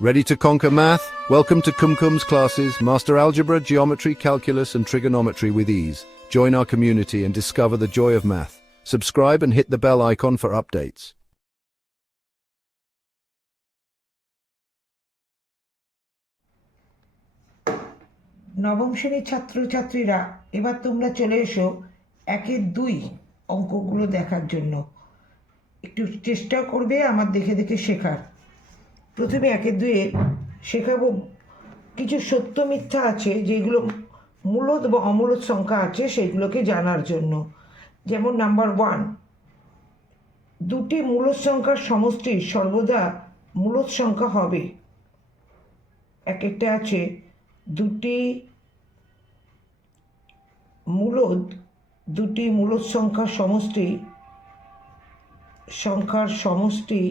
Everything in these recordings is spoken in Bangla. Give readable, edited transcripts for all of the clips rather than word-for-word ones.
Ready to conquer math? Welcome to Kumkum's classes, master algebra, geometry, calculus and trigonometry with ease. Join our community and discover the joy of math. Subscribe and hit the bell icon for updates. নবম শ্রেণীর ছাত্রছাত্রীরা এবার তোমরা চলে এসো 1-2 অঙ্কগুলো দেখার জন্য। একটু চেষ্টা করবে আমার দেখে দেখে শেখার। প্রথমে 1-2 শেখাবো কিছু সত্য মিথ্যা আছে, যেগুলো মূলদ বা অমূলদ সংখ্যা আছে সেগুলোকে জানার জন্য। যেমন নাম্বার 1, দুটি মূলদ সংখ্যার সমষ্টি সর্বদা মূলদ সংখ্যা হবে। এক একটা আছে দুটি মূলদ সংখ্যার সমষ্টি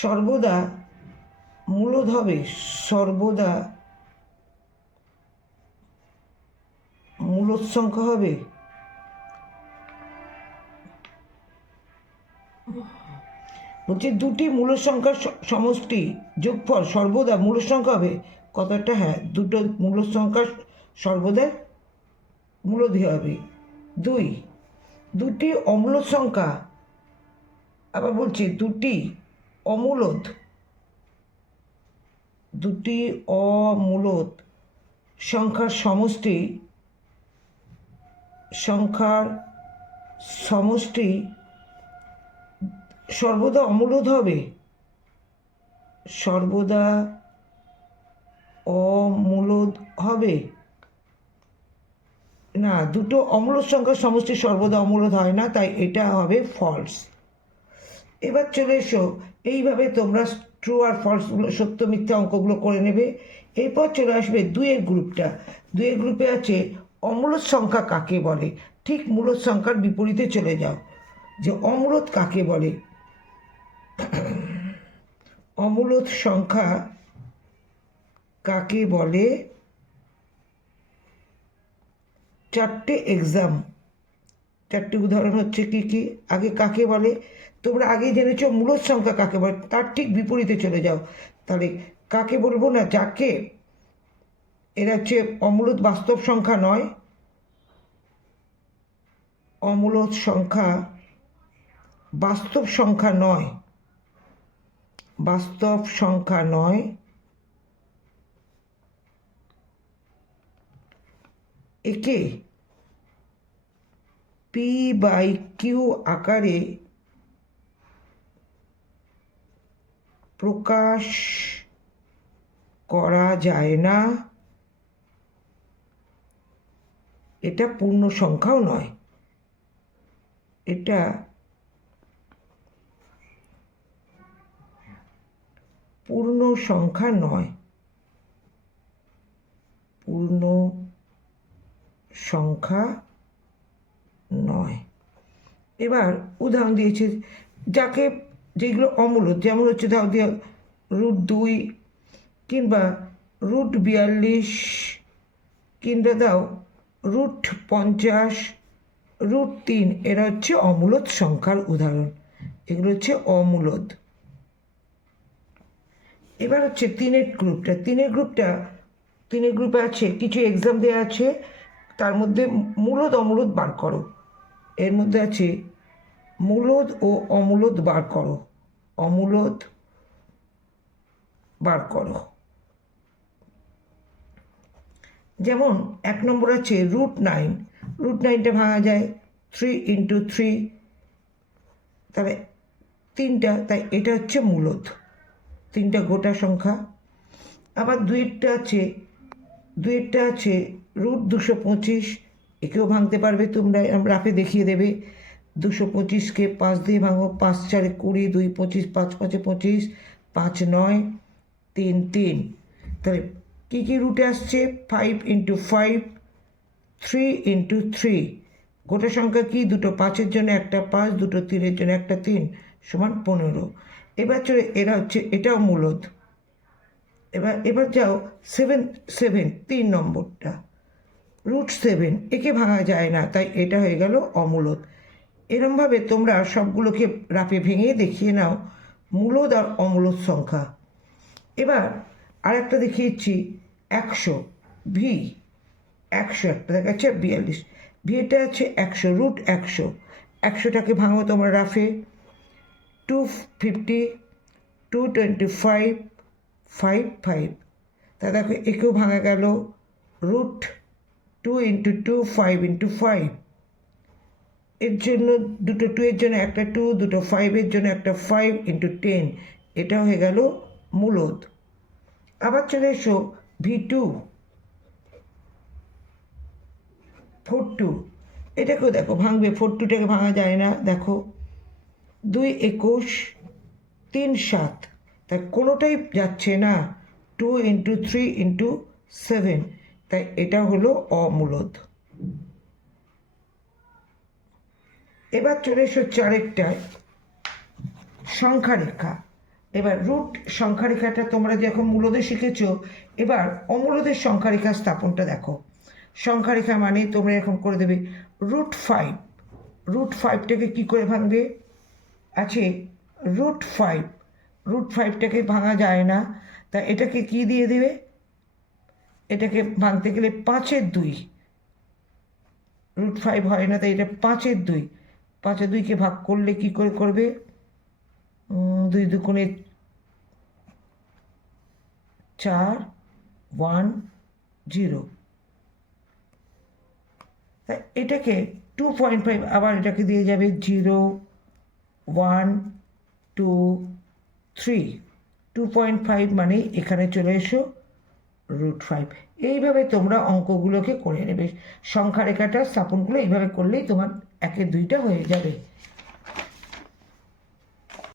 সর্বদা মূলদ হবে, সর্বদা মূলদ সংখ্যা হবে। বলছে দুটি মূলদ সংখ্যার সমষ্টি যোগফল সর্বদা মূলদ সংখ্যা হবে। কথাটা হ্যাঁ, দুটো মূলদ সংখ্যা সর্বদা মূলদই হবে। 2, দুটি অমূলদ সংখ্যা, আবার বলছে দুটি অমূলদ সংখ্যার সমষ্টি সর্বদা অমূলদ হবে, সর্বদা অমূলদ হবে না। দুটো অমূলদ সংখ্যার সমষ্টি সর্বদা অমূলদ হয় না, তাই এটা হবে ফলস। এবার চলে এসো, এইভাবে তোমরা ট্রু আর ফলসগুলো, সত্য মিথ্যা অঙ্কগুলো করে নেবে। এরপর চলে আসবে 2 গ্রুপটা। 2 গ্রুপে আছে অমূলদ সংখ্যা কাকে বলে। ঠিক মূলদ সংখ্যার বিপরীতে চলে যাও, যে অমূলদ কাকে বলে। অমূলদ সংখ্যা কাকে বলে, 4টে উদাহরণ হচ্ছে কি কি। আগে কাকে বলে, তোমরা আগেই জেনেছো মূলদ সংখ্যা কাকে বলে, তার ঠিক বিপরীতে চলে যাও। তাহলে কাকে বলবো না, যাকে, এরা হচ্ছে অমূলদ বাস্তব সংখ্যা নয়, অমূলদ সংখ্যা বাস্তব সংখ্যা নয়, একে P/Q আকারে প্রকাশ করা যায় না। এটা পূর্ণ সংখ্যাও নয়, এটা পূর্ণ সংখ্যা নয়, পূর্ণ সংখ্যা নয়। এবার উদাহরণ দিয়েছে যেগুলো অমূলদ, যেমন হচ্ছে দাও দিয়ে √2 কিংবা √42 কিংবা দাও √50, √3। এরা হচ্ছে অমূলদ সংখ্যার উদাহরণ, এগুলো হচ্ছে অমূলদ। এবার হচ্ছে 3 গ্রুপটা। 3 গ্রুপে আছে কিছু এক্সাম দেওয়া আছে, তার মধ্যে মূলদ অমূলদ বার করো। এর মধ্যে আছে মূলদ ও অমূলদ বার করো, অমূলদ বার করো। যেমন 1 নম্বর আছে √9। √9টা ভাঙা যায় 3 × 3, তাহলে 3টা, তাই এটা হচ্ছে মূলদ, 3টা গোটা সংখ্যা। আবার 2টা আছে √225, একেও ভাঙতে পারবে তোমরা, রাফে দেখিয়ে দেবে। 225কে 5 দিয়ে ভাঙো, 5 × 4 = 20, 2 × 25, 5 × 5 = 25, 5 × 9 = 3। তাহলে কী কী রুটে আসছে, 5 × 5, 3 × 3। গোটা সংখ্যা কি, দুটো 5-এর জন্য একটা 5, দুটো 3-এর জন্য একটা 3, সমান 15। এবার চলে, এরা হচ্ছে, এটাও মূলদ। এবার যাও 7, 3 নম্বরটা √7, একে ভাঙা যায় না, তাই এটা হয়ে গেল অমূলদ। এরমভাবে তোমরা সবগুলোকে রাফে ভেঙে দেখিয়ে নাও মূলদ আর অমূলদ সংখ্যা। এবার আরেকটা দেখিয়েছি 100 ভি, 100 একটা দেখাচ্ছে 42, ভি এটা আছে 100, রুট 100। 100টাকে ভাঙো তোমরা রাফে, 250, 225, 5 তা দেখো একেও ভাঙা গেল, রুট 2 ইন্টু 2, 5 ইন্টু 5। এর জন্য দুটো 2 এর জন্য একটা 2, দুটো 5 এর জন্য একটা 5 ইন্টু 10, এটা হয়ে গেল মূলদ। আবার চলে এসো V2, 42, এটাকেও দেখো ভাঙবে, 42টাকে ভাঙা যায় না, দেখো 2 21, 3 7, তাই কোনোটাই যাচ্ছে না, 2 ইন্টু 3 ইন্টু 7, তাই এটা হলো অমূলদ। এবার চলে এসো চারেরটায়, সংখ্যারেখা। এবার রুট সংখ্যারেখাটা তোমরা যখন মূলদে শিখেছ, এবার অমূলদের সংখ্যারেখা স্থাপনটা দেখো। সংখ্যারেখা মানে তোমরা এখন করে দেবে রুট 5, রুট 5টাকে কী করে ভাঙবে, আছে রুট 5, রুট 5টাকে ভাঙা যায় না, তা এটাকে কি দিয়ে দেবে, এটাকে ভাঙতে গেলে 5-এর 2, রুট 5 হয় না, তাই এটা 5-এর 2, 5-এর 2কে ভাগ করলে কি করে করবে, 2 দুগুণে 4, 1 0, তাই এটাকে 2.5, আবার এটাকে দিয়ে যাবে 0 1 2 3, 2.5 মানে এখানে চলে এসো রুট 5। এইভাবে তোমরা অঙ্কগুলোকে করে নেবে, সংখ্যারেখাটা স্থাপনগুলো এইভাবে করলেই তোমার 1-এর 2টা হয়ে যাবে।